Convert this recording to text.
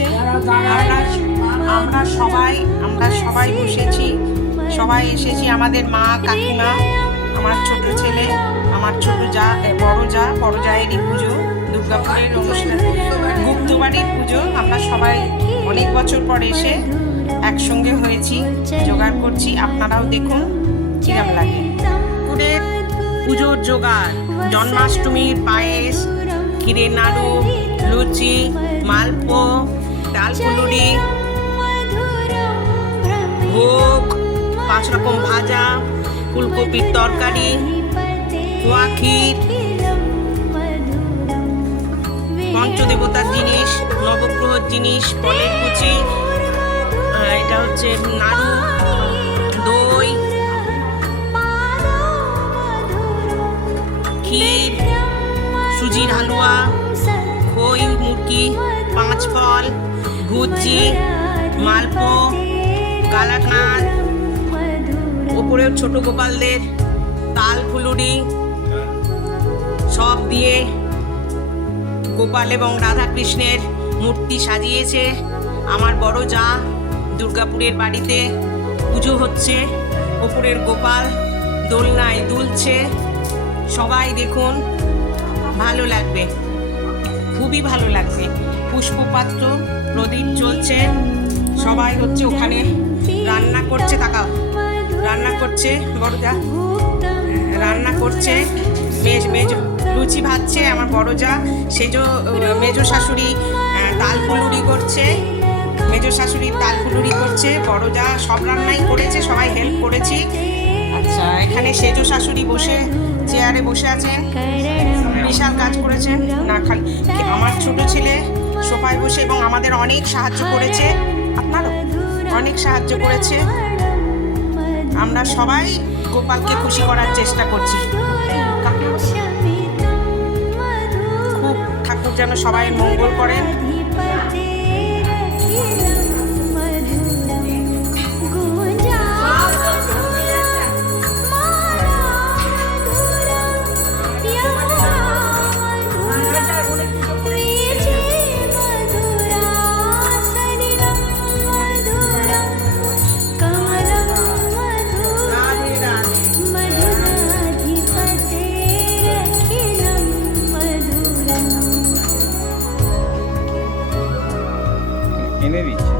হচ্ছে। আমরা সবাই বসেছি, সবাই এসেছি। আমাদের মা, কাকিমা, আমার ছোট ছেলে, আমার ছোট যা, বড় জায়েরই পুজো, দুর্গাপুরের অনুষ্ঠান, গুপ্তবাড়ির পুজো। আমরা সবাই অনেক বছর পর এসে একসঙ্গে হয়েছি, জোগাড় করছি। আপনারাও দেখুন কিরম লাগে। পুরের পুজোর জোগাড়: জন্মাষ্টমীর পায়েস, ক্ষীরের নাড়ু, লুচি, মালপো, ডাল ফুলুরি, ভোগ, 5 রকম ভাজা, ফুলকপির তরকারি, খোয়া ক্ষীর, পঞ্চদেবতার জিনিস, নবগ্রহর জিনিস, ফলের কুচি, এটা হচ্ছে নাড়ু, দই, ক্ষীর, সুজির হালুয়া, খই মুরগি, 5 ফল, ভুজি, মালপো, কালাকাঁদ, ওপরেও ছোট গোপালদের তাল ফুলুরি সব দিয়ে গোপাল এবং রাধা কৃষ্ণের মূর্তি সাজিয়েছে। আমার বড় যা দুর্গাপুরের বাড়িতে পুজো হচ্ছে, ওপরের গোপাল দোলনায় দুলছে। সবাই দেখুন, ভালো লাগবে, খুবই ভালো লাগবে। পুষ্পপাত্র, প্রদীপ জ্বলছে, সবাই হচ্ছে ওখানে রান্না করছে। তাকাও, রান্না করছে বড় যা, রান্না করছে। মেজ লুচি ভাজছে আমার বড় যা। মেজো শাশুড়ি তাল ফুলুরি করছে, বড় যা সব রান্নাই করেছে, সবাই হেল্প করেছি। আচ্ছা, এখানে সেজো শাশুড়ি বসে চেয়ারে বসে আছেন, বিশাল কাজ করেছেন। না খালি আমার ছোট ছেলে সোফায় বসে এবং আমাদের অনেক সাহায্য করেছে, আপনারও অনেক সাহায্য করেছে। আমরা সবাই গোপালকে খুশি করার চেষ্টা করছি। খুব ঠাকুর যেন সবাই মঙ্গল করেন। এনে দিচ্ছি।